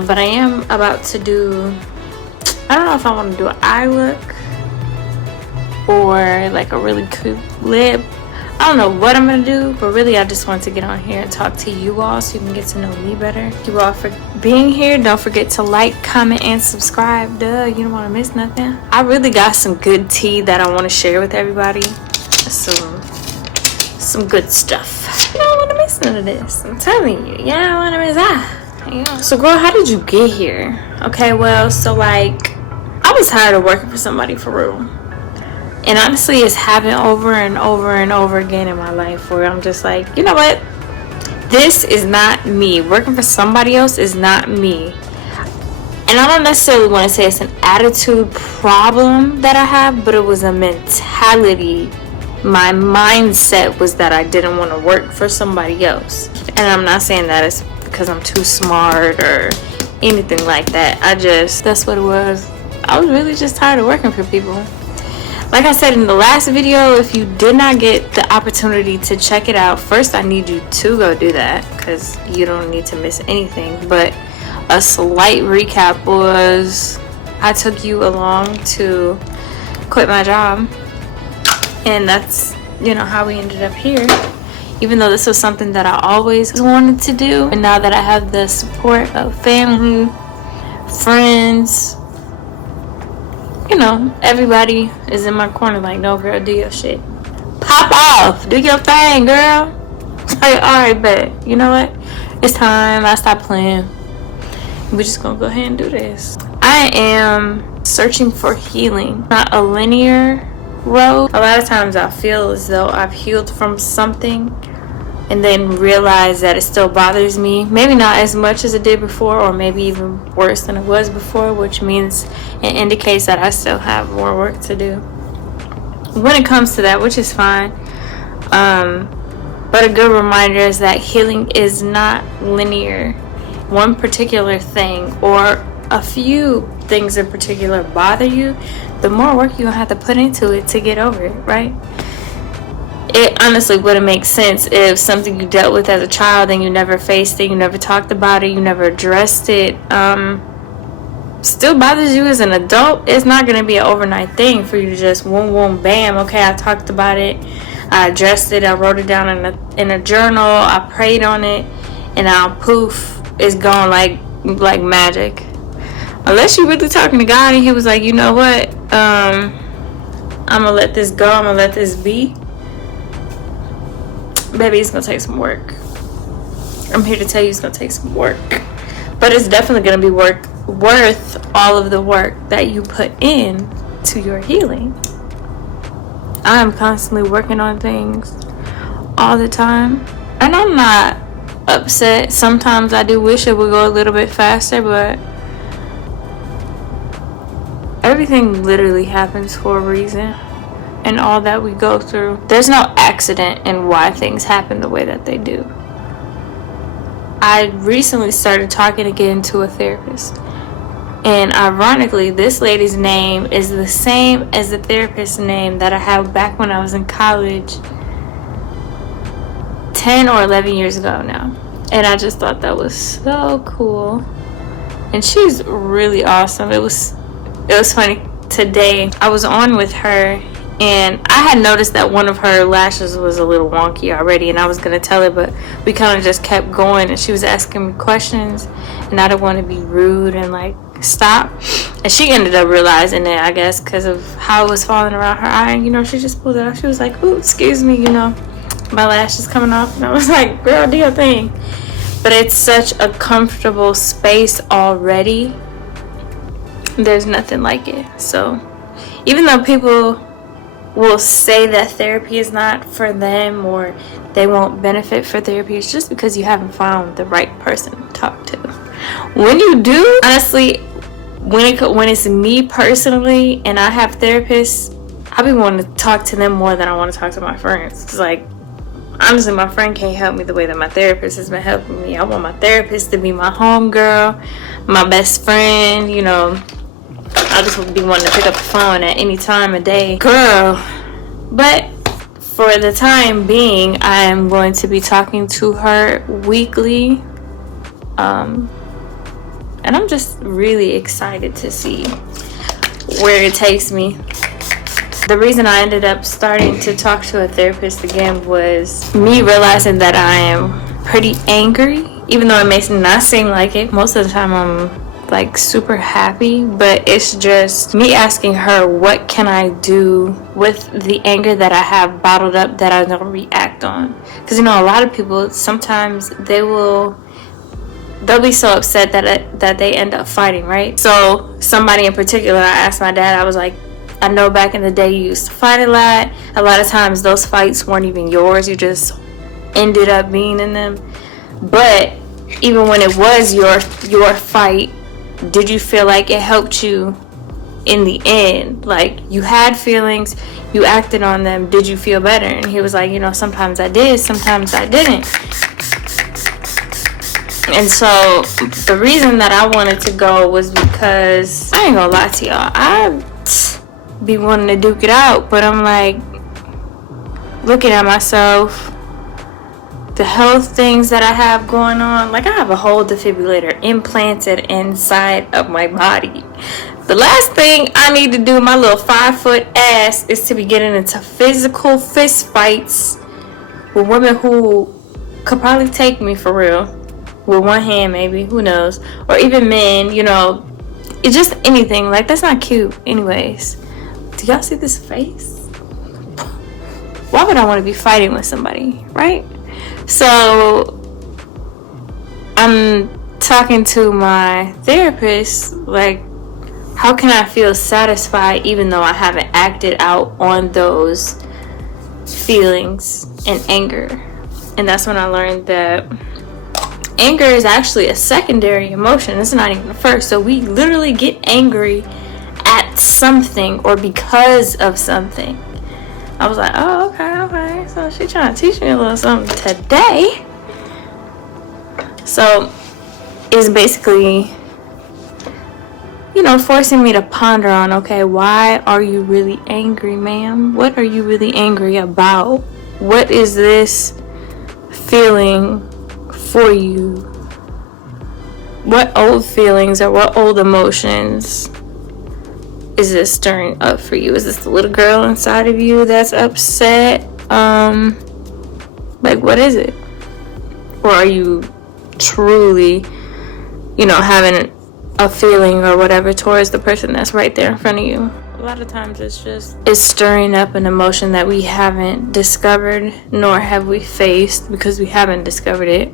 But I am about to do, I don't know if I want to do an eye look or like a really cute lip. I don't know what I'm gonna do, but really I just want to get on here and talk to you all so you can get to know me better. Thank you all for being here. Don't forget to like, comment, and subscribe. Duh, you don't want to miss nothing. I really got some good tea that I want to share with everybody. Some good stuff. You don't want to miss none of this. I'm telling you, you don't want to miss that. Yeah. So girl, how did you get here? Okay, well, so like, I was tired of working for somebody for real. And honestly, it's happened over and over and over again in my life where I'm just like, you know what? This is not me. Working for somebody else is not me. And I don't necessarily want to say it's an attitude problem that I have, but it was a mentality. My mindset was that I didn't want to work for somebody else. And I'm not saying that it's because I'm too smart or anything like that. That's what it was. I was really just tired of working for people. Like I said in the last video, if you did not get the opportunity to check it out, first I need you to go do that because you don't need to miss anything. But a slight recap was I took you along to quit my job. And that's, you know, how we ended up here. Even though this was something that I always wanted to do. And now that I have the support of family, friends, you know, everybody is in my corner like, no girl, do your shit. Pop off. Do your thing, girl. Like, alright, bet. You know what? It's time. I stop playing. We're just gonna go ahead and do this. I am searching for healing. Not a linear road. A lot of times I feel as though I've healed from something and then realize that it still bothers me. Maybe not as much as it did before, or maybe even worse than it was before, which means it indicates that I still have more work to do when it comes to that, which is fine. But a good reminder is that healing is not linear. One particular thing or a few things in particular bother you, the more work you're gonna have to put into it to get over it, right? It honestly wouldn't make sense if something you dealt with as a child and you never faced it, you never talked about it, you never addressed it, still bothers you as an adult. It's not going to be an overnight thing for you to just boom, bam, okay, I talked about it, I addressed it, I wrote it down in a journal, I prayed on it, and now poof, it's gone like magic. Unless you're really talking to God and he was like, you know what, I'm going to let this go, I'm going to let this be. Baby, it's gonna take some work. I'm here to tell you it's gonna take some work. But it's definitely gonna be worth all of the work that you put in to your healing. I'm constantly working on things all the time. And I'm not upset. Sometimes I do wish it would go a little bit faster, but everything literally happens for a reason. And all that we go through, there's no accident in why things happen the way that they do. I recently started talking again to a therapist, and ironically this lady's name is the same as the therapist's name that I had back when I was in college 10 or 11 years ago now. And I just thought that was so cool, and she's really awesome. It was funny. Today I was on with her, and I had noticed that one of her lashes was a little wonky already, and I was going to tell her, but we kind of just kept going, and she was asking me questions, and I didn't want to be rude and like stop. And she ended up realizing it, I guess, because of how it was falling around her eye. And, you know, she just pulled it off. She was like, ooh, excuse me, you know, my lash is coming off. And I was like, girl, do your thing. But it's such a comfortable space already. There's nothing like it. So even though people will say that therapy is not for them or they won't benefit for therapy, it's just because you haven't found the right person to talk to. When you do, honestly, when it's me personally and I have therapists, I be wanting to talk to them more than I want to talk to my friends. It's like, honestly, my friend can't help me the way that my therapist has been helping me. I want my therapist to be my homegirl, my best friend, you know. I just would be wanting to pick up the phone at any time of day. Girl. But for the time being, I am going to be talking to her weekly. And I'm just really excited to see where it takes me. The reason I ended up starting to talk to a therapist again was me realizing that I am pretty angry, even though it may not seem like it. Most of the time I'm like super happy, but it's just me asking her, what can I do with the anger that I have bottled up that I don't react on? Because you know, a lot of people, sometimes they'll be so upset that they end up fighting, right? So somebody in particular, I asked my dad, I was like, I know back in the day you used to fight a lot. A lot of times those fights weren't even yours. You just ended up being in them. But even when it was your fight, did you feel like it helped you in the end? Like, you had feelings, you acted on them. Did you feel better? And he was like, you know, sometimes I did, sometimes I didn't. And so the reason that I wanted to go was because, I ain't gonna lie to y'all, I be wanting to duke it out, but I'm like looking at myself, the health things that I have going on. Like, I have a whole defibrillator implanted inside of my body. The last thing I need to do, my little 5-foot ass, is to be getting into physical fist fights with women who could probably take me for real with one hand, maybe, who knows, or even men, you know. It's just anything. Like, that's not cute anyways. Do y'all see this face? Why would I want to be fighting with somebody, right? So I'm talking to my therapist, like, how can I feel satisfied even though I haven't acted out on those feelings and anger? And that's when I learned that anger is actually a secondary emotion. It's not even the first. So we literally get angry at something or because of something. I was like, oh, okay. So she's trying to teach me a little something today. So it's basically, you know, forcing me to ponder on, okay, why are you really angry, ma'am? What are you really angry about? What is this feeling for you? What old feelings or what old emotions is this stirring up for you? Is this the little girl inside of you that's upset? Like, what is it? Or are you truly, you know, having a feeling or whatever towards the person that's right there in front of you? A lot of times it's stirring up an emotion that we haven't discovered, nor have we faced, because we haven't discovered it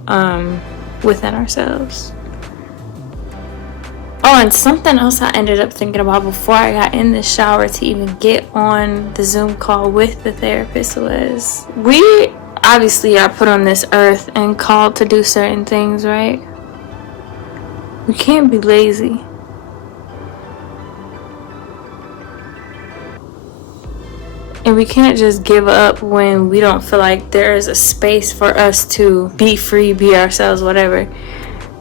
within ourselves. Oh, and something else I ended up thinking about before I got in the shower to even get on the Zoom call with the therapist was, we obviously are put on this earth and called to do certain things, right? We can't be lazy. And we can't just give up when we don't feel like there is a space for us to be free, be ourselves, whatever.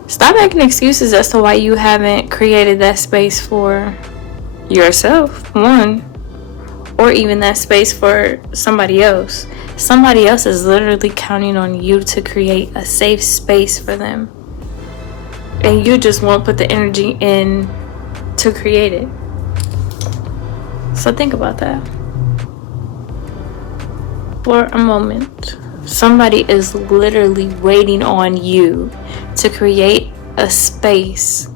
Stop making excuses as to why you haven't created that space for yourself, one, or even that space for somebody else. Somebody else is literally counting on you to create a safe space for them. And you just won't put the energy in to create it. So think about that. For a moment, somebody is literally waiting on you to create a space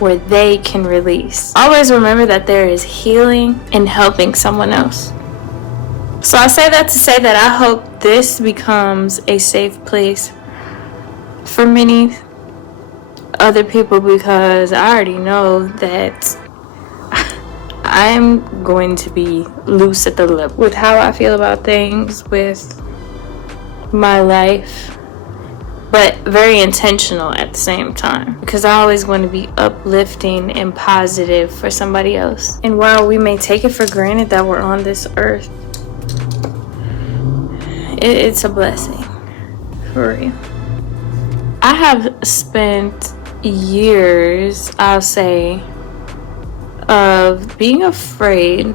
where they can release. Always remember that there is healing in helping someone else. So I say that to say that I hope this becomes a safe place for many other people, because I already know that I'm going to be loose at the lip with how I feel about things, with my life, but very intentional at the same time, because I always want to be uplifting and positive for somebody else. And while we may take it for granted that we're on this earth, it's a blessing, for real. I have spent years, I'll say, of being afraid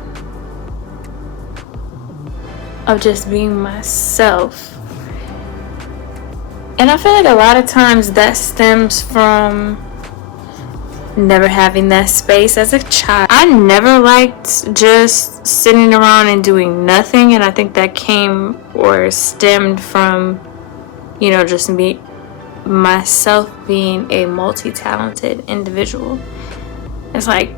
of just being myself. And I feel like a lot of times that stems from never having that space as a child. I never liked just sitting around and doing nothing, and I think that came or stemmed from, you know, just myself being a multi-talented individual. It's like,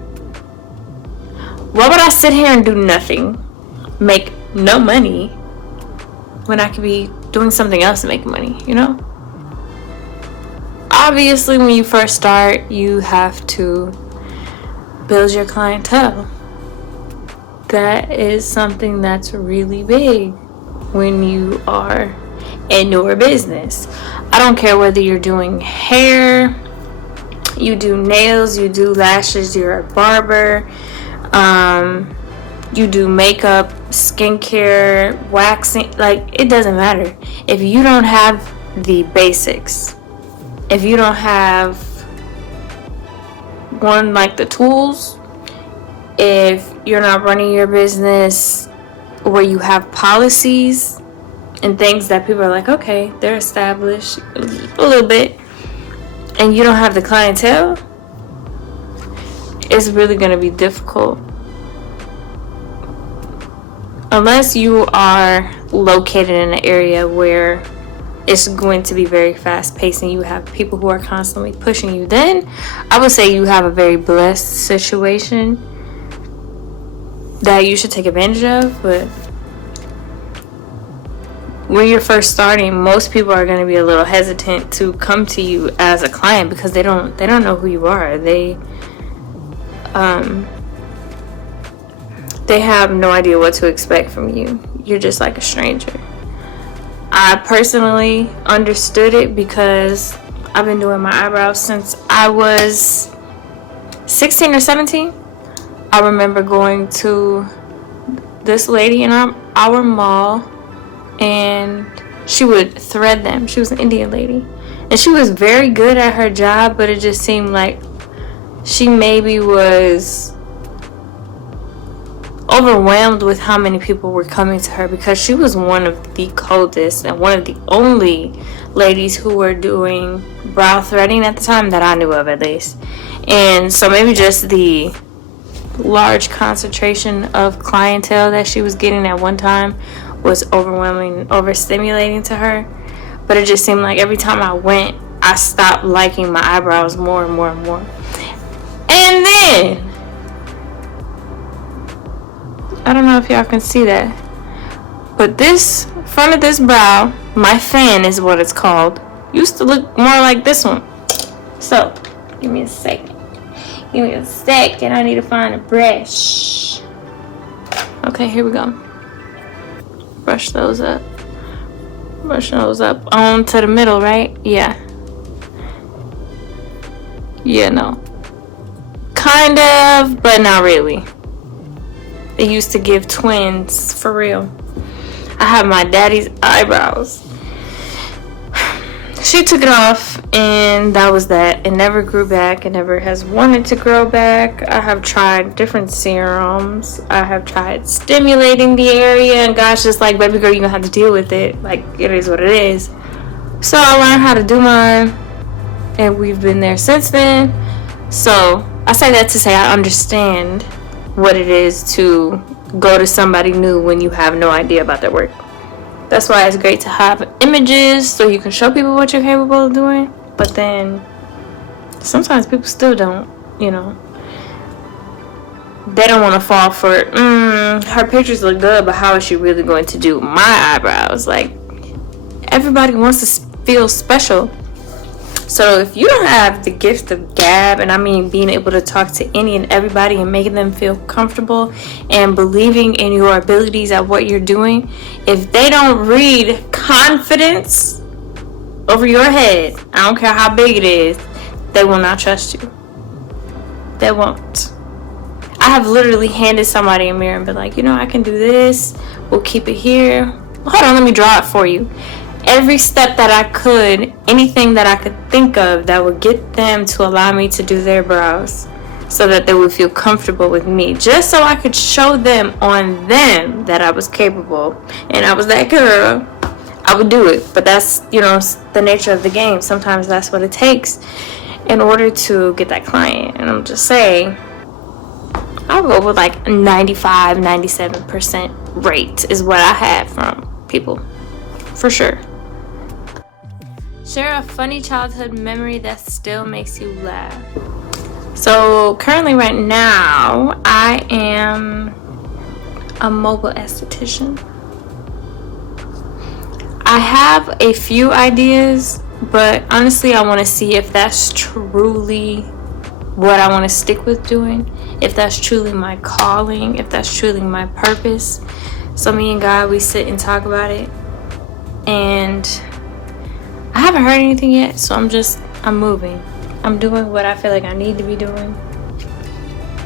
why would I sit here and do nothing, make no money, when I could be doing something else and making money, you know? Obviously, when you first start, you have to build your clientele. That is something that's really big when you are a newer business. I don't care whether you're doing hair, you do nails, you do lashes, you're a barber, you do makeup, skincare, waxing, like, it doesn't matter. If you don't have the basics, if you don't have like the tools, if you're not running your business where you have policies and things that people are like, okay, they're established a little bit, and you don't have the clientele, it's really going to be difficult. Unless you are located in an area where it's going to be very fast paced and you have people who are constantly pushing you, then I would say you have a very blessed situation that you should take advantage of. But when you're first starting, most people are going to be a little hesitant to come to you as a client because they don't know who you are. They have no idea what to expect from you. You're just like a stranger. I personally understood it because I've been doing my eyebrows since I was 16 or 17. I remember going to this lady in our mall, and she would thread them. She was an Indian lady, and she was very good at her job, but it just seemed like she maybe was overwhelmed with how many people were coming to her, because she was one of the coldest and one of the only ladies who were doing brow threading at the time that I knew of, at least. And so maybe just the large concentration of clientele that she was getting at one time was overwhelming, overstimulating to her. But it just seemed like every time I went, I stopped liking my eyebrows more and more and more. And then, I don't know if y'all can see that, but this front of this brow, my fan is what it's called, used to look more like this one. So, give me a second. I need to find a brush. Okay, here we go. Brush those up. Brush those up onto the middle, right? Yeah. Yeah, no. Kind of, but not really. They used to give twins, for real. I have my daddy's eyebrows. She took it off, and that was that. It never grew back. It never has wanted to grow back. I have tried different serums. I have tried stimulating the area, and gosh, just like, baby girl, you're gonna have to deal with it. Like, it is what it is. So I learned how to do mine, and we've been there since then. So I say that to say I understand what it is to go to somebody new when you have no idea about their work. That's why it's great to have images so you can show people what you're capable of doing. But then sometimes people still don't, you know. They don't want to fall for her pictures look good, but how is she really going to do my eyebrows? Like, everybody wants to feel special. So if you don't have the gift of gab, and I mean being able to talk to any and everybody and making them feel comfortable and believing in your abilities at what you're doing, if they don't read confidence over your head, I don't care how big it is, they will not trust you. They won't. I have literally handed somebody a mirror and been like, you know, I can do this. We'll keep it here. Hold on, let me draw it for you. Every step that I could, anything that I could think of that would get them to allow me to do their brows so that they would feel comfortable with me, just so I could show them on them that I was capable and I was that girl. I would do it. But that's, you know, the nature of the game. Sometimes that's what it takes. in order to get that client. And I'm just saying, I'll go with like 95-97% rate is what I had from people, for sure. Share a funny childhood memory that still makes you laugh. So currently right now, I am a mobile esthetician. I have a few ideas, but honestly I want to see if that's truly what I want to stick with doing, if that's truly my calling, if that's truly my purpose. So me and God, we sit and talk about it, and I haven't heard anything yet, so I'm moving. I'm doing what I feel like I need to be doing.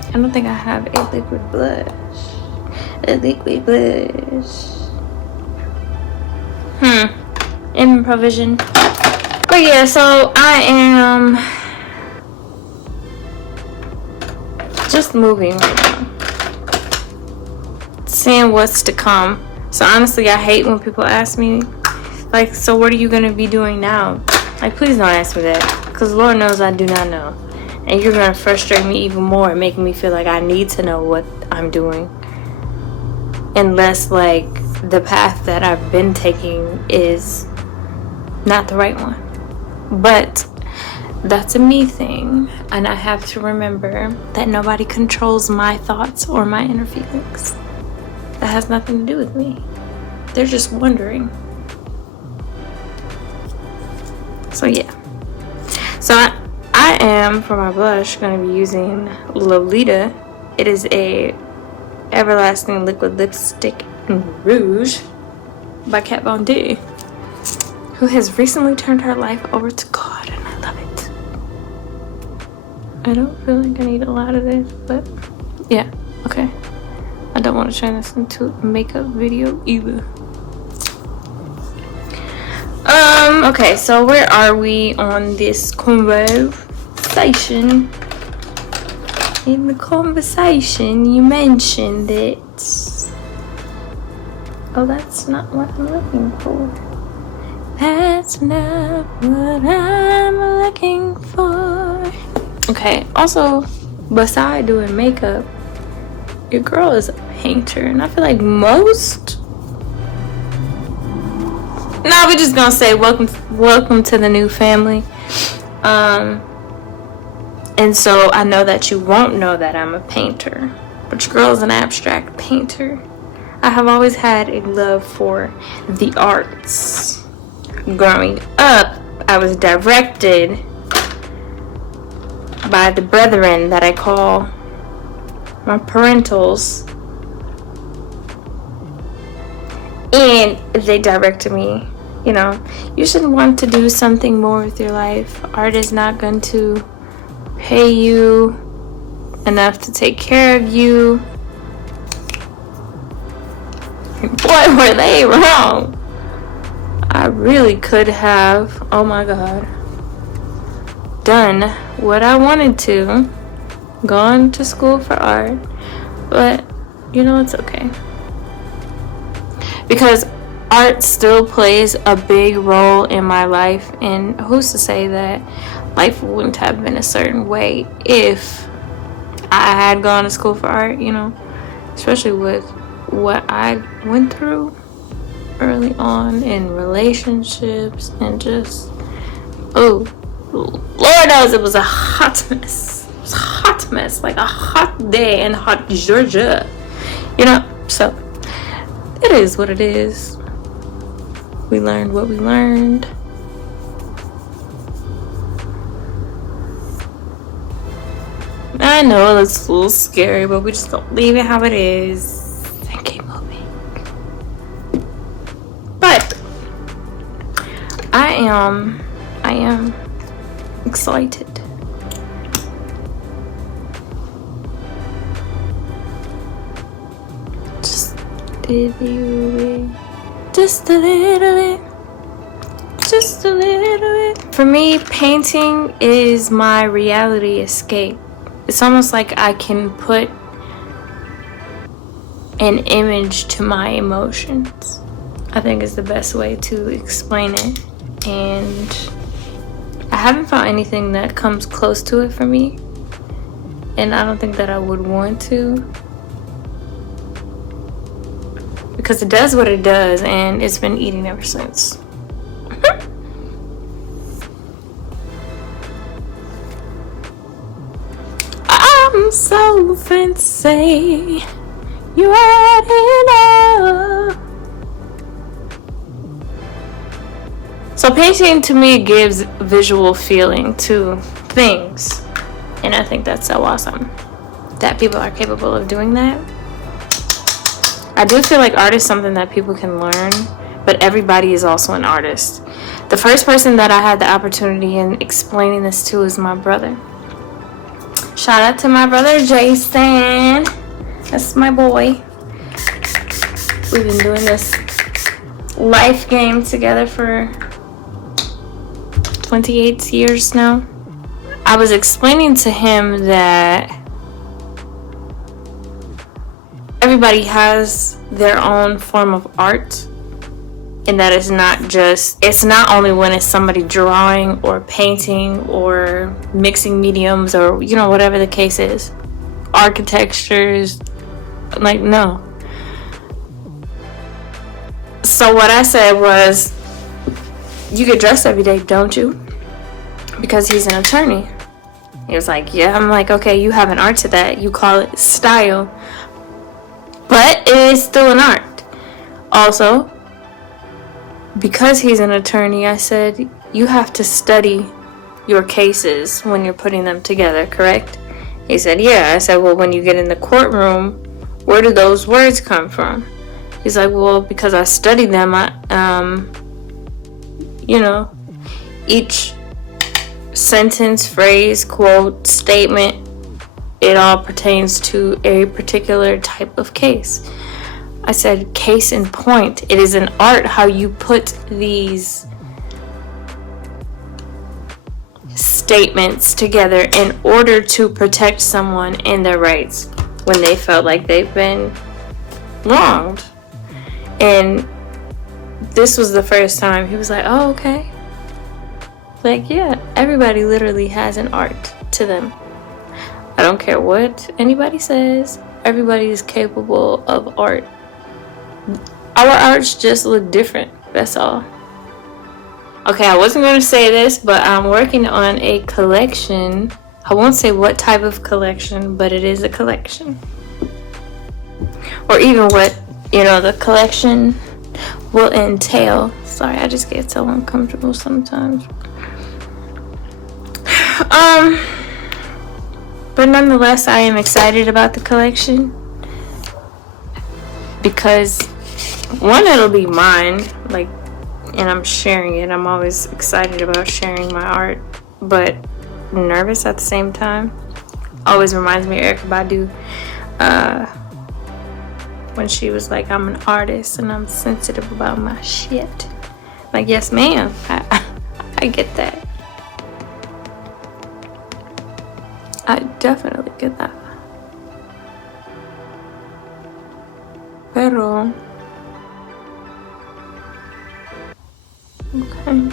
I don't think I have a liquid blush. In provision. But yeah, so I am just moving right now, seeing what's to come. So honestly, I hate when people ask me, like, so what are you gonna be doing now? Like, please don't ask me that, because Lord knows I do not know, and you're gonna frustrate me even more and make me feel like I need to know what I'm doing, unless like the path that I've been taking is not the right one. But that's a me thing, and I have to remember that nobody controls my thoughts or my inner feelings. That has nothing to do with me. They're just wondering. So yeah. So I am, for my blush, going to be using Lolita. It is a everlasting liquid lipstick in rouge by Kat Von D, who has recently turned her life over to God, and I love it. I don't feel like I need a lot of this, but yeah, okay. I don't want to turn this into a makeup video either. Okay, so where are we on this conversation? In the conversation, you mentioned that... Oh, that's not what I'm looking for. That's not what I'm looking for. Okay, also, beside doing makeup, your girl is a painter, and I feel like most... Nah, we're just gonna say welcome to the new family. And so I know that you won't know that I'm a painter, but your girl is an abstract painter. I have always had a love for the arts. Growing up, I was directed by the brethren that I call my parentals, and they directed me, you know, you should want to do something more with your life. Art is not going to pay you enough to take care of you. Boy, were they wrong. I really could have, oh my God, done what I wanted to, gone to school for art, but you know, it's okay. Because art still plays a big role in my life, and who's to say that life wouldn't have been a certain way if I had gone to school for art, you know, especially with what I went through early on in relationships, and just, oh, Lord knows it was a hot mess. It was a hot mess, like a hot day in hot Georgia, you know. So it is what it is. We learned what we learned. I know it looks a little scary, but we just don't leave it how it is and keep moving. But I am excited. Just a little bit. Just a little bit. Just a little bit. For me, painting is my reality escape. It's almost like I can put an image to my emotions. I think is the best way to explain it. And I haven't found anything that comes close to it for me, and I don't think that I would want to, because it does what it does, and it's been eating ever since. I'm so fancy, you already know. So painting to me gives visual feeling to things, and I think that's so awesome that people are capable of doing that. I do feel like art is something that people can learn, but everybody is also an artist. The first person that I had the opportunity in explaining this to is my brother. Shout out to my brother Jason. That's my boy. We've been doing this life game together for 28 years now. I was explaining to him that everybody has their own form of art, and that it's not only when it's somebody drawing or painting or mixing mediums or, you know, whatever the case is, architectures, like, no. So what I said was, you get dressed every day, don't you? Because he's an attorney. He was like, yeah. I'm like, okay, you have an art to that. You call it style, but it is still an art. Also, because he's an attorney, I said, you have to study your cases when you're putting them together, correct? He said, yeah. I said, well, when you get in the courtroom, where do those words come from? He's like, well, because I studied them. You know, each sentence, phrase, quote, statement, it all pertains to a particular type of case. I said, case in point, it is an art how you put these statements together in order to protect someone in their rights when they felt like they've been wronged. And this was the first time he was like, oh, okay. Like, yeah, everybody literally has an art to them. I don't care what anybody says, everybody is capable of art. Our arts just look different, that's all. Okay, I wasn't going to say this, but I'm working on a collection. I won't say what type of collection, but it is a collection. Or even what, you know, the collection will entail. Sorry, I just get so uncomfortable sometimes. But nonetheless, I am excited about the collection because one, it'll be mine, like, and I'm sharing it. I'm always excited about sharing my art, but nervous at the same time. Always reminds me of Erykah Badu, when she was like, I'm an artist and I'm sensitive about my shit. Like, yes ma'am, I get that. I definitely get that. Pero okay.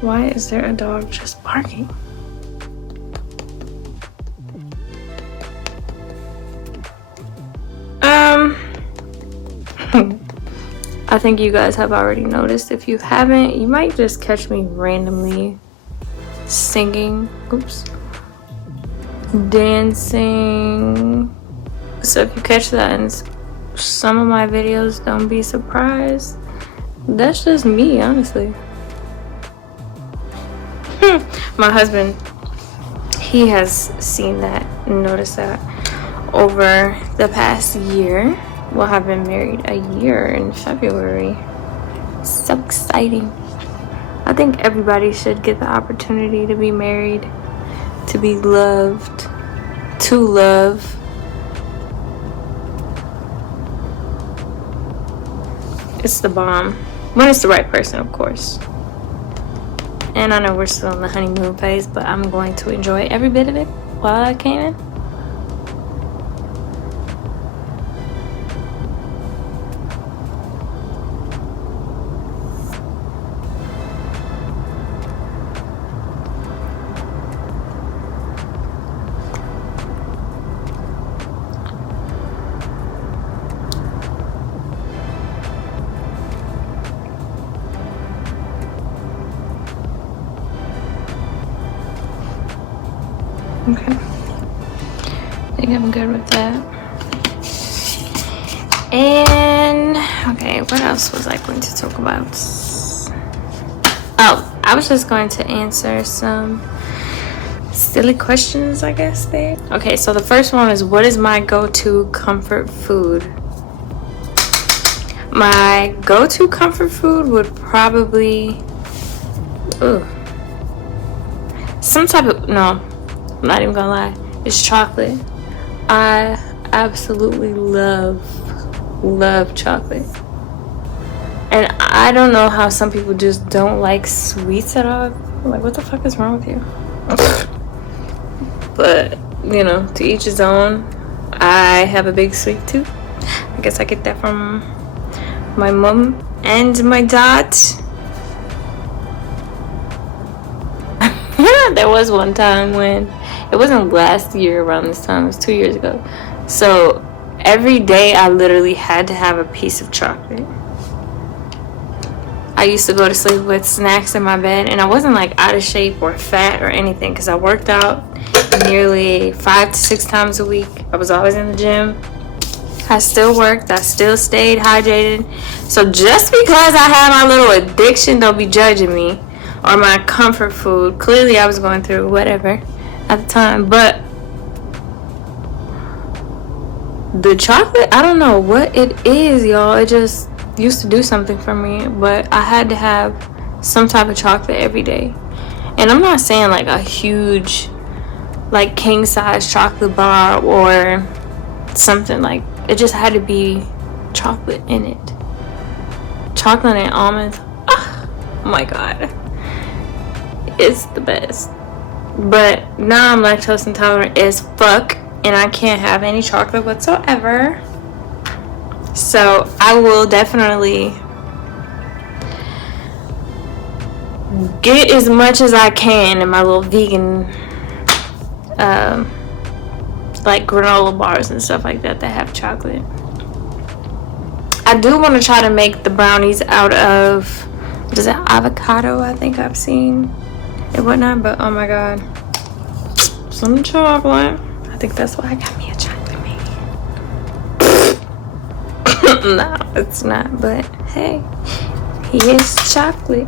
Why is there a dog just barking? I think you guys have already noticed. If you haven't, you might just catch me randomly singing, dancing. So if you catch that in some of my videos, don't be surprised. That's just me, honestly. My husband, he has seen that and noticed that over the past year. We'll have been married a year in February. So exciting. I think everybody should get the opportunity to be married, to be loved, to love. It's the bomb. When it's the right person, of course. And I know we're still in the honeymoon phase, but I'm going to enjoy every bit of it while I can. Okay. I think I'm good with that. And okay, what else was I going to talk about? Oh, I was just going to answer some silly questions, I guess there. Okay, so the first one is, what is my go-to comfort food? My go-to comfort food would probably some type of, no, I'm not even gonna lie, it's chocolate. I absolutely love chocolate. And I don't know how some people just don't like sweets at all. Like, what the fuck is wrong with you? But, you know, to each his own. I have a big sweet tooth. I guess I get that from my mom and my dad. There was one time when, it wasn't last year around this time, it was 2 years ago. So every day I literally had to have a piece of chocolate. I used to go to sleep with snacks in my bed, and I wasn't like out of shape or fat or anything because I worked out nearly 5 to 6 times a week. I was always in the gym. I still worked. I still stayed hydrated. So just because I had my little addiction, don't be judging me, or my comfort food. Clearly I was going through whatever at the time, but the chocolate, I don't know what it is, y'all. It just used to do something for me, but I had to have some type of chocolate every day. And I'm not saying like a huge, like king size chocolate bar or something. Like, it just had to be chocolate in it. Chocolate and almonds, oh my god, it's the best. But now I'm lactose intolerant as fuck, and I can't have any chocolate whatsoever. So I will definitely get as much as I can in my little vegan like granola bars and stuff like that have chocolate. I do want to try to make the brownies out of, what is it, avocado, I think I've seen and whatnot. But oh my god, some chocolate. I think that's why I got me a chocolate man. No, it's not, but hey, he is chocolate.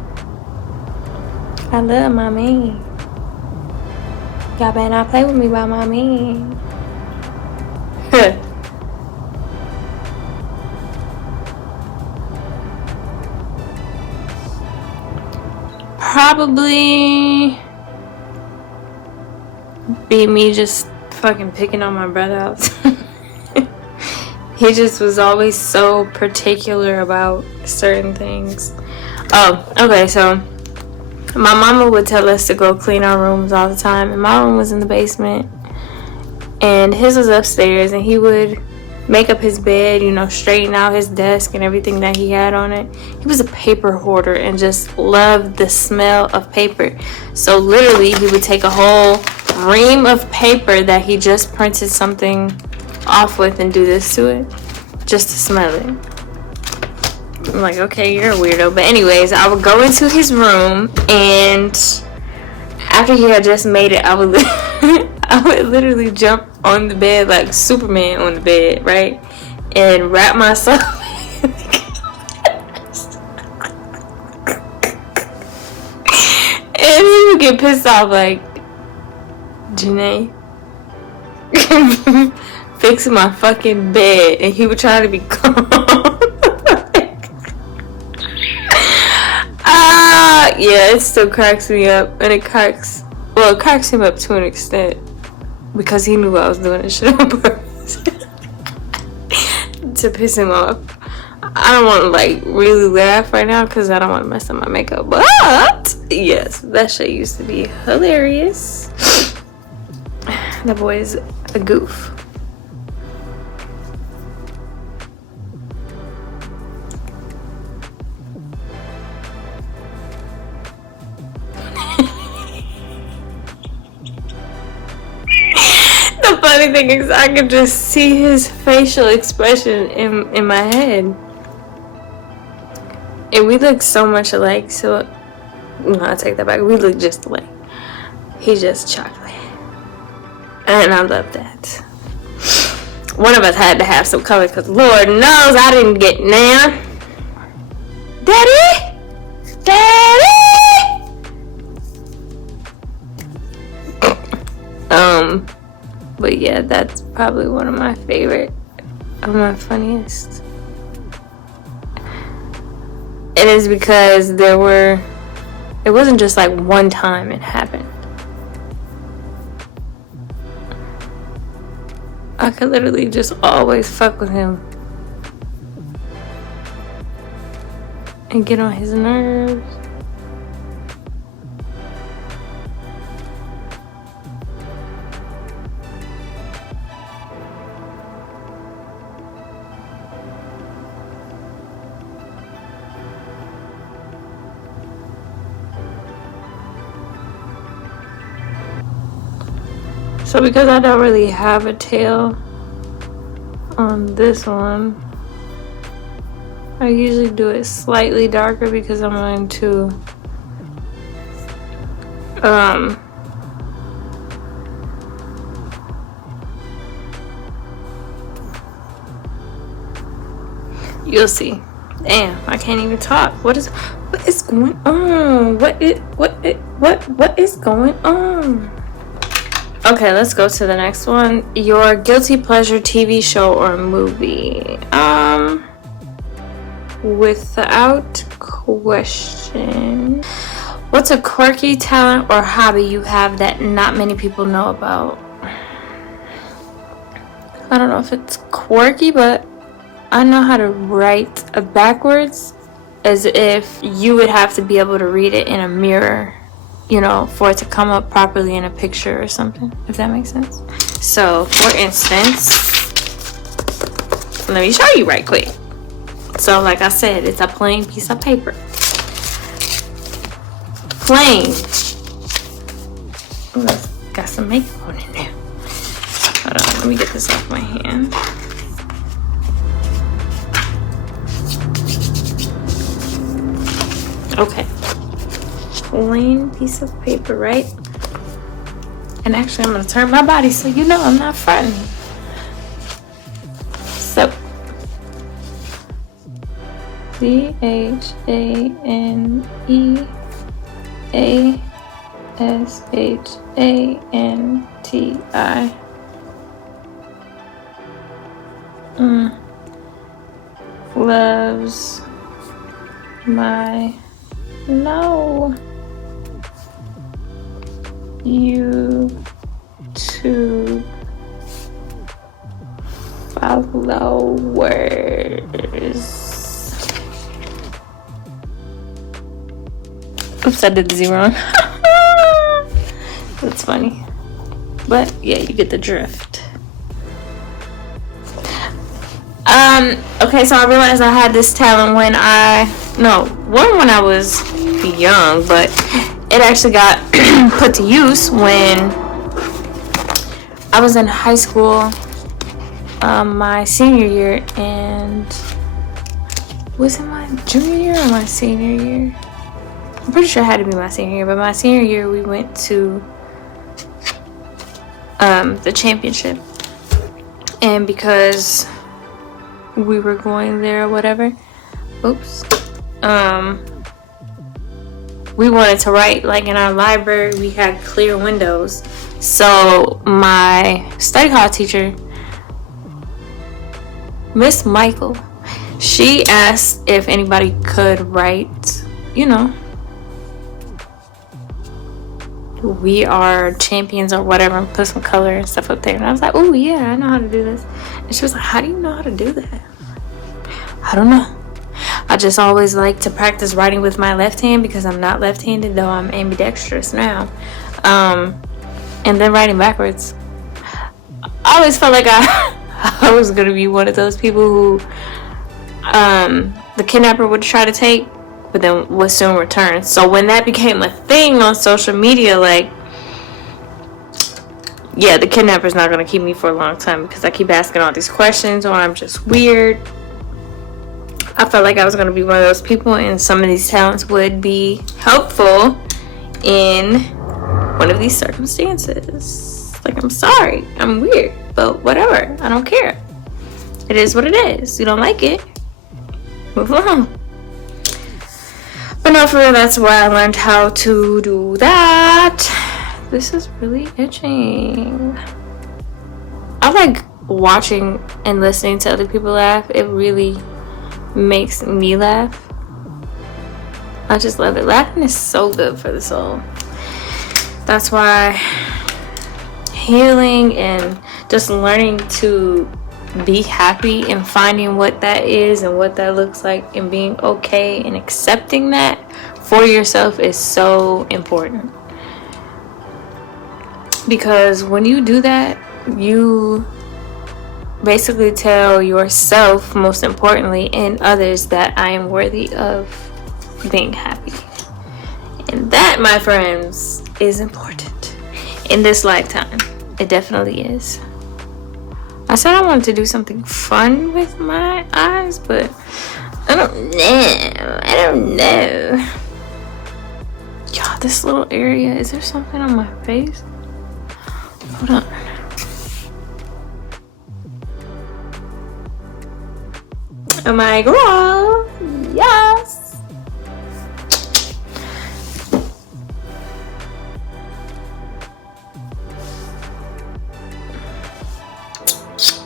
I love my man. Y'all better not play with me about my man. Probably be me just fucking picking on my brother all the time. He just was always so particular about certain things. Oh, okay, so my mama would tell us to go clean our rooms all the time, and my room was in the basement and his was upstairs, and he would make up his bed, you know, straighten out his desk and everything that he had on it. He was a paper hoarder and just loved the smell of paper. So literally he would take a whole ream of paper that he just printed something off with and do this to it just to smell it. I'm like, okay, you're a weirdo. But anyways, I would go into his room, and after he had just made it, I would literally jump on the bed like Superman on the bed, right? And wrap myself and he would get pissed off like, Janae, fixing my fucking bed, and he would try to be calm. Yeah, it still cracks me up, and it cracks him up to an extent, because he knew I was doing this shit on purpose to piss him off. I don't want to like really laugh right now because I don't want to mess up my makeup, but yes, that shit used to be hilarious. That boy is a goof. The funny thing is, I can just see his facial expression in my head. And we look so much alike, so no, I take that back. We look just alike. He's just chocolate. And I love that. One of us had to have some color because Lord knows I didn't get none. Daddy! But yeah, that's probably one of my favorite, of my funniest. It is because it wasn't just like one time it happened. I could literally just always fuck with him and get on his nerves. So because I don't really have a tail on this one, I usually do it slightly darker because I'm going to you'll see. Damn, I can't even talk. What is going on? What is going on? Okay, let's go to the next one. Your guilty pleasure TV show or movie. Without question. What's a quirky talent or hobby you have that not many people know about? I don't know if it's quirky, but I know how to write backwards as if you would have to be able to read it in a mirror, you know, for it to come up properly in a picture or something, if that makes sense. So, for instance, let me show you right quick. So, like I said, it's a plain piece of paper. Plain. Ooh, it's got some makeup on it now. Hold on, let me get this off my hand. Okay. Plain piece of paper, right? And actually, I'm gonna turn my body so you know I'm not fronting. So, CHANEASHANTI. Loves my YouTube followers. Oops, I did the Z wrong. That's funny. But yeah, you get the drift. Okay, so I realized I had this talent when I was young, but it actually got put to use when I was in high school, my senior year, and was it my junior year or my senior year? I'm pretty sure it had to be my senior year, but my senior year we went to the championship, and because we were going there or whatever, we wanted to write, like in our library we had clear windows, so my study hall teacher, Miss Michael, she asked if anybody could write, you know, we are champions or whatever, and put some color and stuff up there. And I was like, oh yeah, I know how to do this. And she was like, how do you know how to do that? I don't know. I just always like to practice writing with my left hand because I'm not left-handed, though I'm ambidextrous now. And then writing backwards. I always felt like I was gonna be one of those people who the kidnapper would try to take, but then would soon return. So when that became a thing on social media, like, yeah, the kidnapper's not gonna keep me for a long time because I keep asking all these questions, or I'm just weird. I felt like I was gonna be one of those people, and some of these talents would be helpful in one of these circumstances. Like, I'm sorry, I'm weird, but whatever, I don't care. It is what it is. You don't like it, move along. But no, for real, that's why I learned how to do that. This is really itching. I like watching and listening to other people laugh. It really makes me laugh. I just love it. Laughing is so good for the soul. That's why healing and just learning to be happy and finding what that is and what that looks like and being okay and accepting that for yourself is so important. Because when you do that, you basically tell yourself, most importantly, and others, that I am worthy of being happy. And that, my friends, is important in this lifetime. It definitely is. I said I wanted to do something fun with my eyes, but I don't know. Y'all, this little area, is there something on my face? Hold on. Am I a girl? Yes.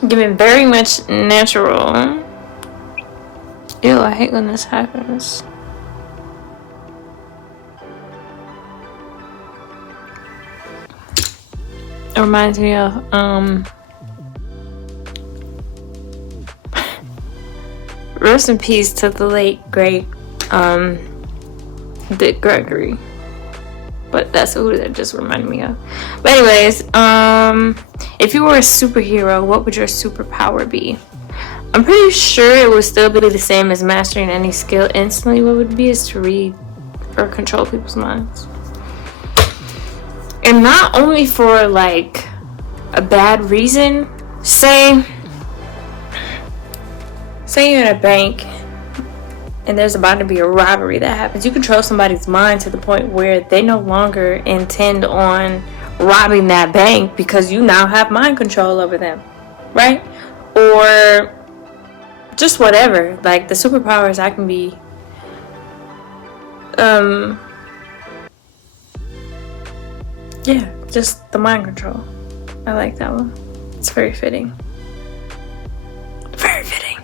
Giving very much natural. Ew, I hate when this happens. It reminds me of rest in peace to the late great Dick Gregory. But that's who that just reminded me of. But anyways, if you were a superhero, what would your superpower be? I'm pretty sure it would still be the same as mastering any skill instantly. What would it be is to read or control people's minds. And not only for like a bad reason. Say you're in a bank and there's about to be a robbery that happens. You control somebody's mind to the point where they no longer intend on robbing that bank because you now have mind control over them, right? Or just whatever. Like the superpowers, I can be yeah, just the mind control. I like that one. It's very fitting. Very fitting.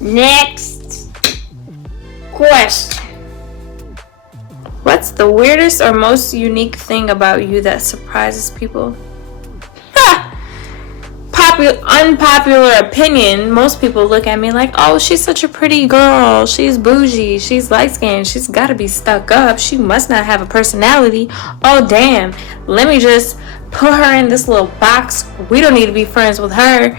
Next question. What's the weirdest or most unique thing about you that surprises people? Unpopular opinion. Most people look at me like, oh, she's such a pretty girl. She's bougie. She's light-skinned. She's got to be stuck up. She must not have a personality. Oh, damn. Let me just put her in this little box. We don't need to be friends with her.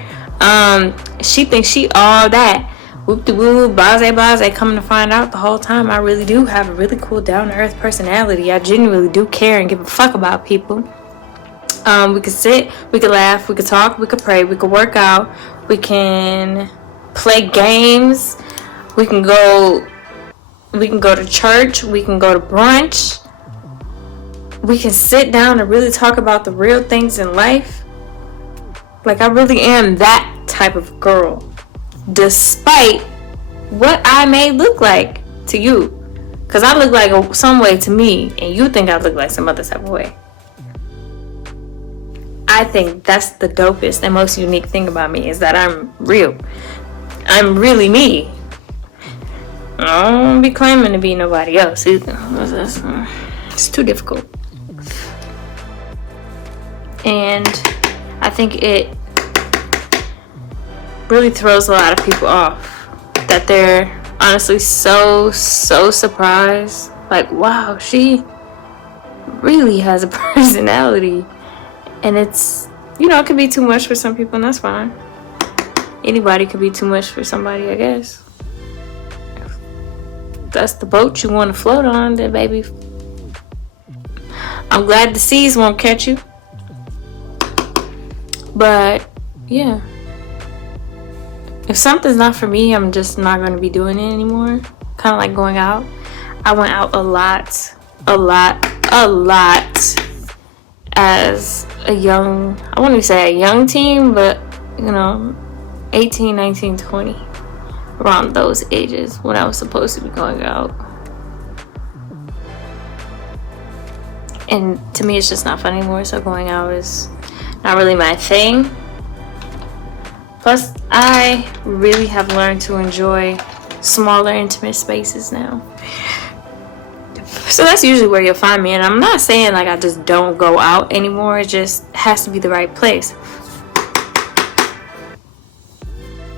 She thinks she all that. Whoop-de-woo, blase. Coming to find out the whole time, I really do have a really cool, down-to-earth personality. I genuinely do care and give a fuck about people. We could sit, we could laugh, we could talk, we could pray, we could work out, we can play games, we can go to church, we can go to brunch, we can sit down and really talk about the real things in life. Like, I really am that type of girl, despite what I may look like to you, because I look like some way to me and you think I look like some other type of way. I think that's the dopest and most unique thing about me, is that I'm real. I'm really me. I don't be claiming to be nobody else either. It's too difficult. And I think it really throws a lot of people off, that they're honestly so surprised. Like, wow, she really has a personality. And it's, it could be too much for some people, and that's fine. Anybody could be too much for somebody, I guess. If that's the boat you want to float on, then baby, I'm glad the seas won't catch you. But, yeah. If something's not for me, I'm just not going to be doing it anymore. Kind of like going out. I went out a lot. As a young, I wouldn't even say a young teen, but you know, 18, 19, 20, around those ages when I was supposed to be going out. And to me, it's just not fun anymore, so going out is not really my thing. Plus, I really have learned to enjoy smaller, intimate spaces now. So that's usually where you'll find me. And I'm not saying like I just don't go out anymore. It just has to be the right place.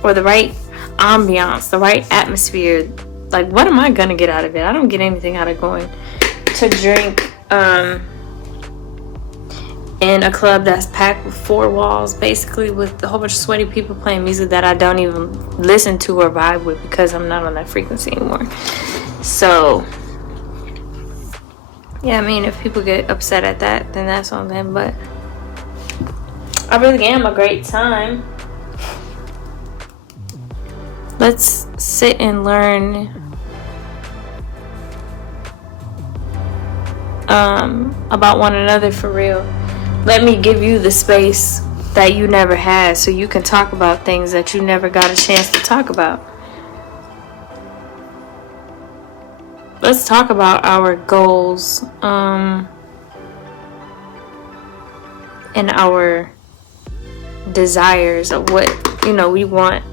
Or the right ambiance, the right atmosphere. Like, what am I gonna get out of it? I don't get anything out of going to drink in a club that's packed with 4 walls, basically, with a whole bunch of sweaty people playing music that I don't even listen to or vibe with because I'm not on that frequency anymore. So yeah, I mean, if people get upset at that, then that's on them, but I really am a great time. Let's sit and learn about one another for real. Let me give you the space that you never had so you can talk about things that you never got a chance to talk about. Let's talk about our goals and our desires of what, you know, we want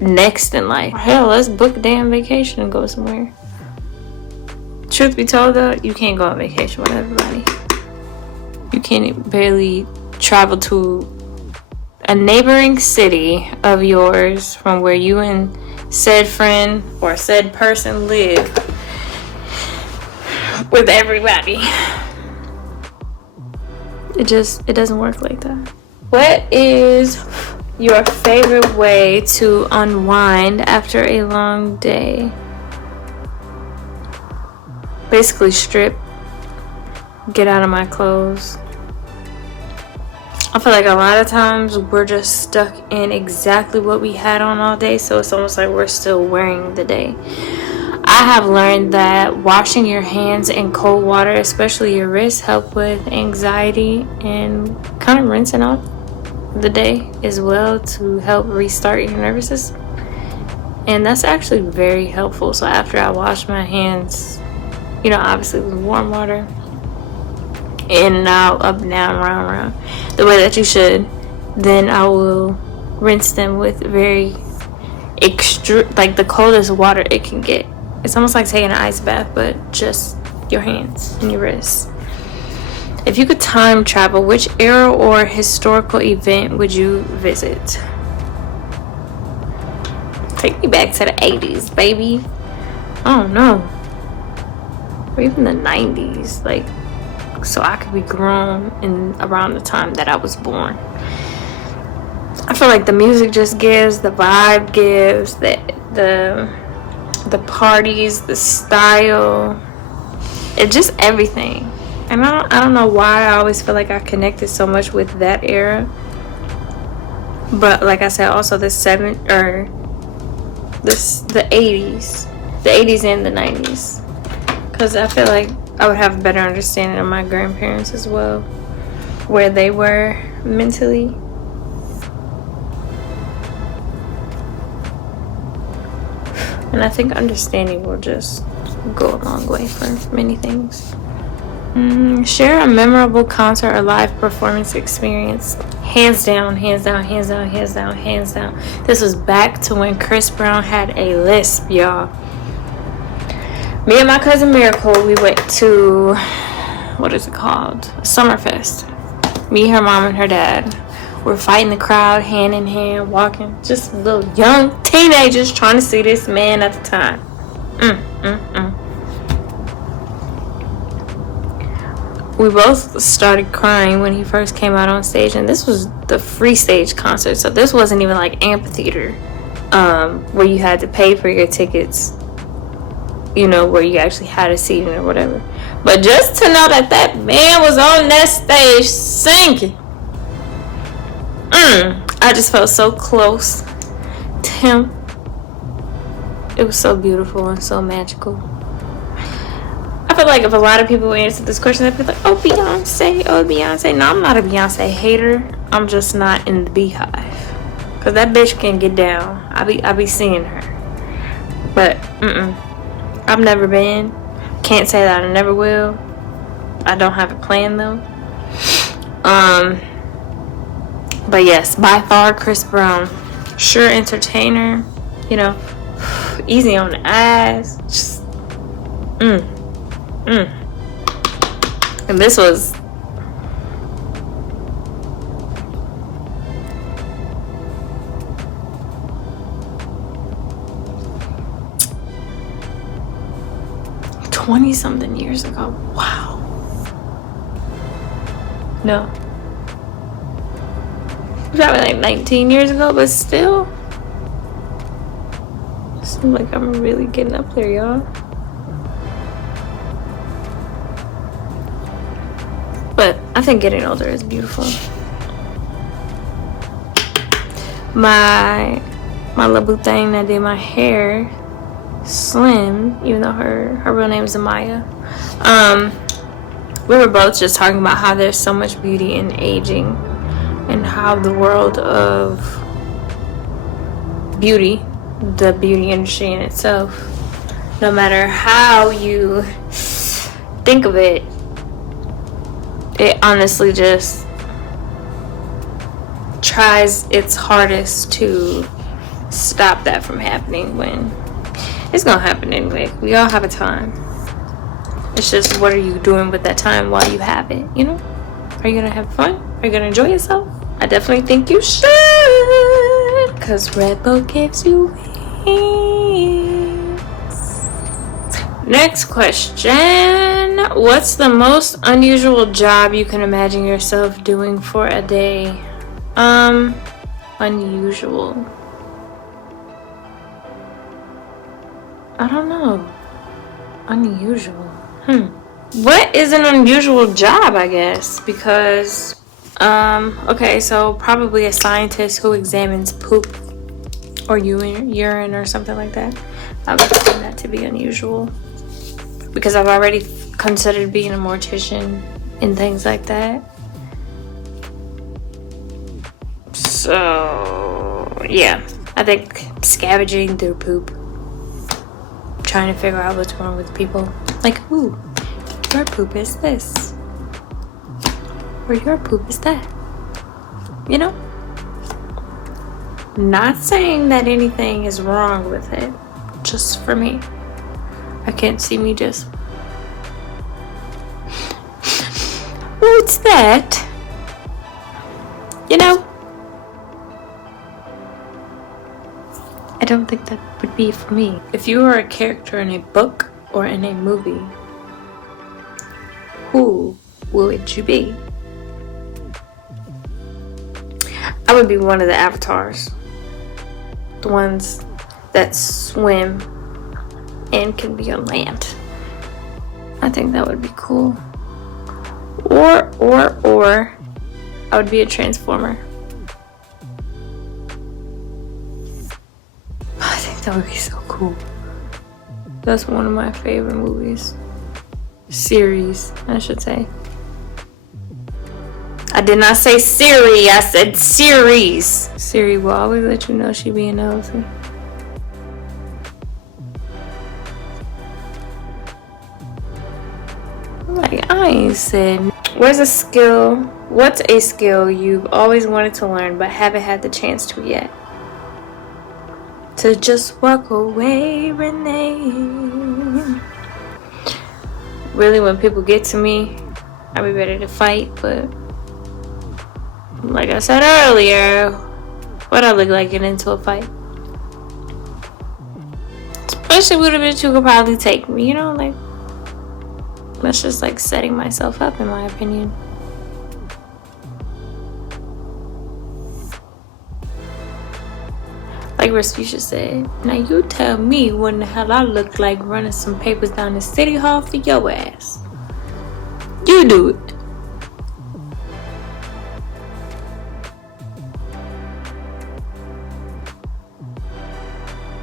next in life. Hell, let's book a damn vacation and go somewhere. Truth be told though, you can't go on vacation with everybody. You can't barely travel to a neighboring city of yours from where you and said friend or said person live with everybody. It doesn't work like that. What is your favorite way to unwind after a long day? Basically strip, get out of my clothes. I feel like a lot of times we're just stuck in exactly what we had on all day, so it's almost like we're still wearing the day. I have learned that washing your hands in cold water, especially your wrists, help with anxiety and kind of rinsing off the day as well to help restart your nervous system. And that's actually very helpful. So after I wash my hands, you know, obviously with warm water, in and out, up and down, round, the way that you should, then I will rinse them with very like the coldest water it can get. It's almost like taking an ice bath, but just your hands and your wrists. If you could time travel, which era or historical event would you visit? Take me back to the 80s, baby. I don't know. Or even the 90s, like, so I could be grown in around the time that I was born. I feel like the music just gives, the vibe gives, the parties, the style, it just everything. And I don't know why I always feel like I connected so much with that era. But like I said, also the 80s and the 90s. Because I feel like I would have a better understanding of my grandparents as well, where they were mentally. And I think understanding will just go a long way for many things. Share a memorable concert or live performance experience. Hands down, hands down, hands down, hands down, hands down. This was back to when Chris Brown had a lisp, y'all. Me and my cousin Miracle, we went to, what is it called? Summerfest. Me, her mom, and her dad. We're fighting the crowd, hand in hand, walking. Just little young teenagers trying to see this man at the time. We both started crying when he first came out on stage, and this was the free stage concert, so this wasn't even like amphitheater, where you had to pay for your tickets, you know, where you actually had a seat or whatever. But just to know that that man was on that stage singing, I just felt so close to him. It was so beautiful and so magical. I feel like if a lot of people answer this question, they'd be like, oh, Beyonce, oh, Beyonce. No, I'm not a Beyonce hater. I'm just not in the beehive. Because that bitch can get down. I be seeing her. But, I've never been. Can't say that I never will. I don't have a plan, though. But yes, by far, Chris Brown. Sure entertainer. You know, easy on the eyes. Just, And this was $20-something years ago. Wow. No. Probably like 19 years ago, but still. Seems like I'm really getting up there, y'all. But I think getting older is beautiful. My little boo thing that did my hair, Slim, even though her real name is Amaya. We were both just talking about how there's so much beauty in aging, and how the world of beauty, the beauty industry in itself, no matter how you think of it, it honestly just tries its hardest to stop that from happening, when it's gonna happen anyway. We all have a time. It's just, what are you doing with that time while you have it, you know? Are you gonna have fun? Are you gonna enjoy yourself? I definitely think you should, because Red Bull gives you wings. Next question. What's the most unusual job you can imagine yourself doing for a day? Unusual. I don't know. Unusual. What is an unusual job, I guess? Because, okay, so probably a scientist who examines poop or urine or something like that. I would find that to be unusual. Because I've already considered being a mortician and things like that. So, yeah. I think scavenging through poop. Trying to figure out what's wrong with people. Like, ooh, your poop is this. Or your poop is that. You know? Not saying that anything is wrong with it. Just for me. I can't see me just... What's that? You know? I don't think that would be for me. If you were a character in a book or in a movie, who would you be? I would be one of the avatars. The ones that swim and can be on land. I think that would be cool. Or I would be a transformer. I think that would be so cool. That's one of my favorite movies. Series, I should say. I did not say Siri, I said series. Siri will always let you know she being nosy. Like, I ain't said. What's a skill you've always wanted to learn but haven't had the chance to yet? To just walk away, Renee. Really, when people get to me, I'll be ready to fight, but like I said earlier, what I look like getting into a fight? Especially with a bitch who could probably take me, you know, like, that's just like setting myself up, in my opinion. Like Rasputia said, now you tell me what in the hell I look like running some papers down the city hall for your ass. You do it.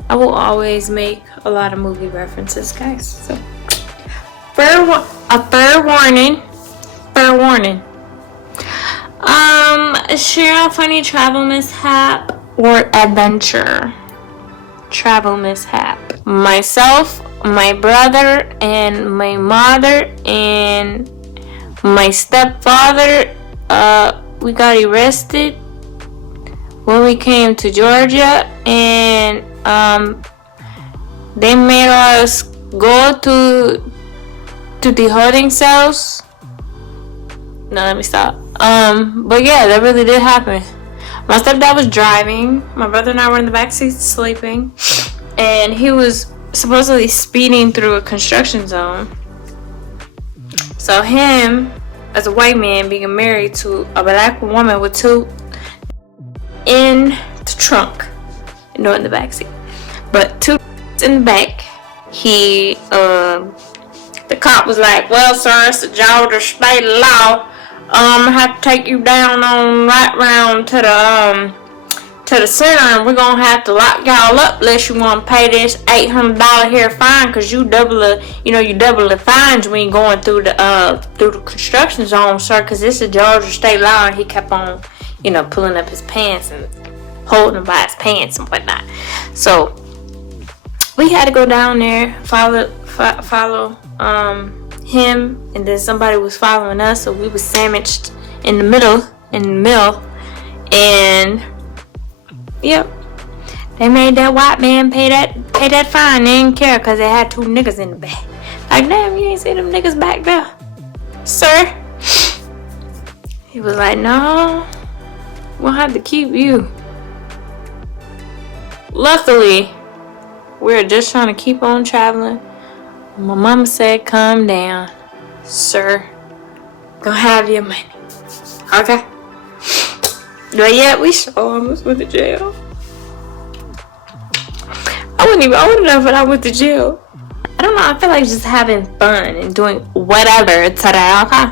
I will always make a lot of movie references, guys. So third warning. Fair warning. Share a funny travel mishap or adventure. Travel mishap. Myself, my brother, and my mother, and my stepfather, we got arrested when we came to Georgia, and they made us go to the holding cells. No, let me stop. But yeah, that really did happen. My stepdad was driving. My brother and I were in the backseat sleeping, and he was supposedly speeding through a construction zone. So him, as a white man, being married to a black woman with two in the trunk, no, in the backseat, but two in the back. The cop was like, "Well, sir, it's a Georgia state law. I have to take you down on right round to the center, and we're gonna have to lock y'all up unless you want to pay this $800 here fine, cause you double the fines when you're going through the construction zone, sir, cause it's a Georgia state law." And he kept on, pulling up his pants and holding him by his pants and whatnot. So we had to go down there, follow him, and then somebody was following us, so we were sandwiched in the middle, and yep, they made that white man pay that fine. They didn't care because they had two niggas in the back. Like, damn, you ain't see them niggas back there, sir? He was like, "No, we'll have to keep you." Luckily, we were just trying to keep on traveling. My mama said, "Calm down, sir. Gonna have your money." Okay. But yeah, we sure almost went to jail. I wouldn't know if I went to jail. I don't know. I feel like just having fun and doing whatever today. Okay.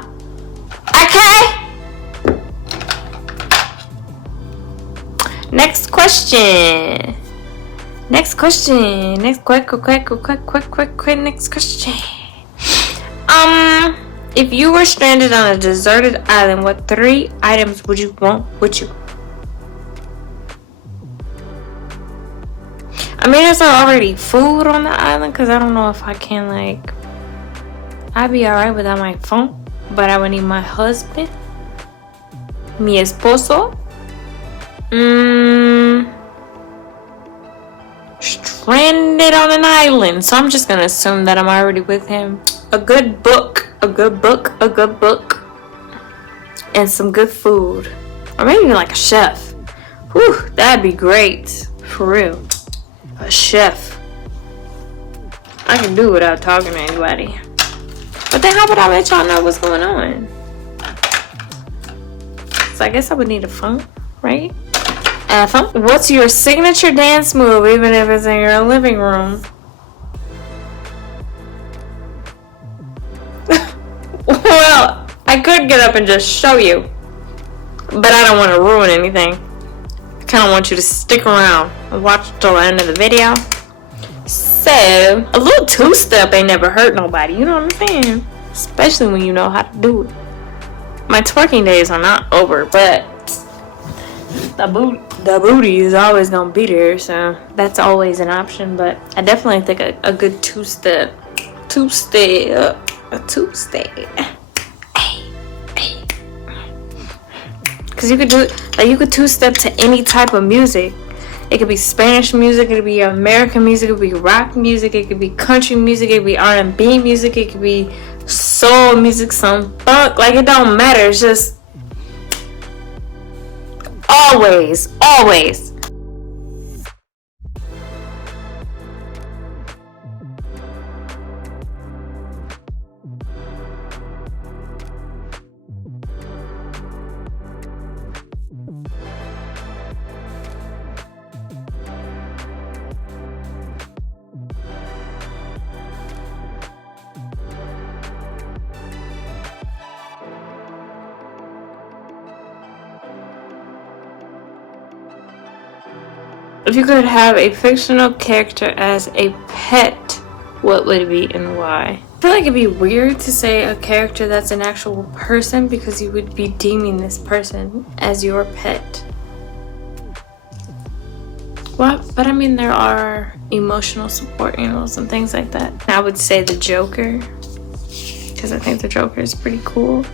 Next question. Next question. Next question. If you were stranded on a deserted island, what 3 items would you want with you? I mean, there's already food on the island, because I don't know if I can, I'd be alright without my phone, but I would need my husband, mi esposo, stranded on an island, so I'm just gonna assume that I'm already with him. A good book, and some good food, or maybe like a chef. Whew, that'd be great, for real. A chef. I can do without talking to anybody. But then how about I let y'all know what's going on? So I guess I would need a phone, right? And a phone. What's your signature dance move, even if it's in your living room? Well, I could get up and just show you, but I don't want to ruin anything. I kind of want you to stick around and watch till the end of the video. So, a little two-step ain't never hurt nobody, you know what I'm saying? Especially when you know how to do it. My twerking days are not over, but the booty is always gonna be there, so that's always an option. But I definitely think a good two-step. Because you could do it, you could two-step to any type of music. It could be Spanish music, it could be American music, it could be rock music, it could be country music, it could be R&B music, it could be soul music, some funk. It don't matter. It's just always. If you could have a fictional character as a pet, what would it be and why? feel like it'd be weird to say a character that's an actual person because you would be deeming this person as your pet. Well, but I mean, there are emotional support animals and things like that. I would say the Joker, because I think the Joker is pretty cool.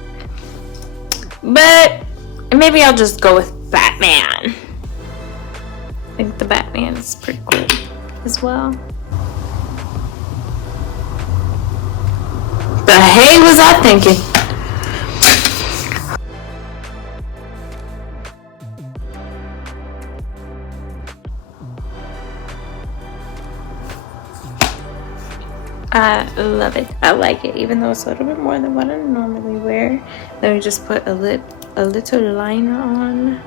But maybe I'll just go with Batman. I think the Batman is pretty cool as well. The hey was I thinking? I love it. I like it, even though it's a little bit more than what I normally wear. Then we just put a little liner on,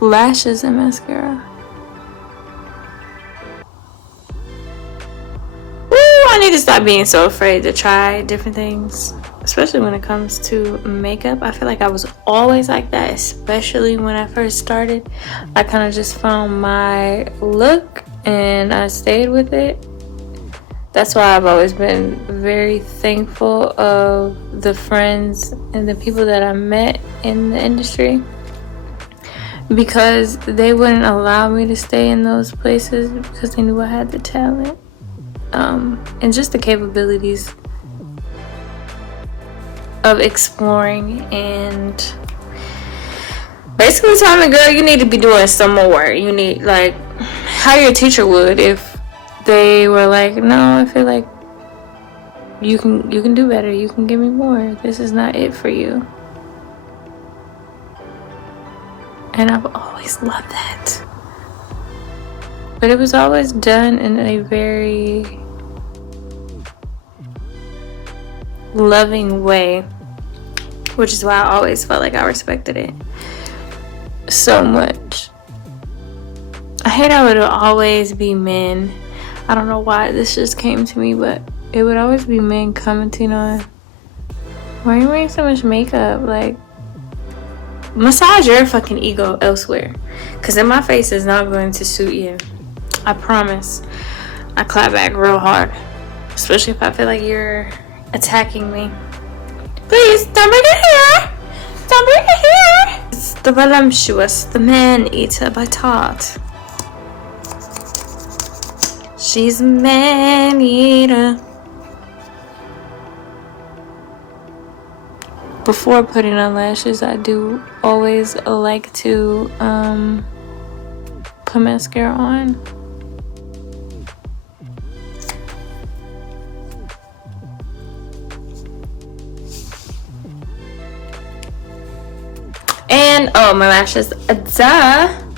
lashes and mascara. I need to stop being so afraid to try different things, especially when it comes to makeup. I feel like I was always like that, especially when I first started. I kind of just found my look and I stayed with it. That's why I've always been very thankful of the friends and the people that I met in the industry, because they wouldn't allow me to stay in those places because they knew I had the talent. And just the capabilities of exploring, and basically telling me, girl, you need to be doing some more. You need, like, how your teacher would if they were like, no, I feel like you can do better, you can give me more, this is not it for you. And I've always loved that, but it was always done in a very loving way, which is why I always felt like I respected it so much. I hate how it would always be men. I don't know why this just came to me, but it would always be men commenting on, why are you wearing so much makeup? Like, massage your fucking ego elsewhere, because in my face is not going to suit you. I promise. I clap back real hard, especially if I feel like you're attacking me. Please don't bring it here. Don't bring it here. It's the voluptuous, the man-eater by Tarte. She's a man-eater. Before putting on lashes, I do always like to put mascara on. And oh, my lashes, duh.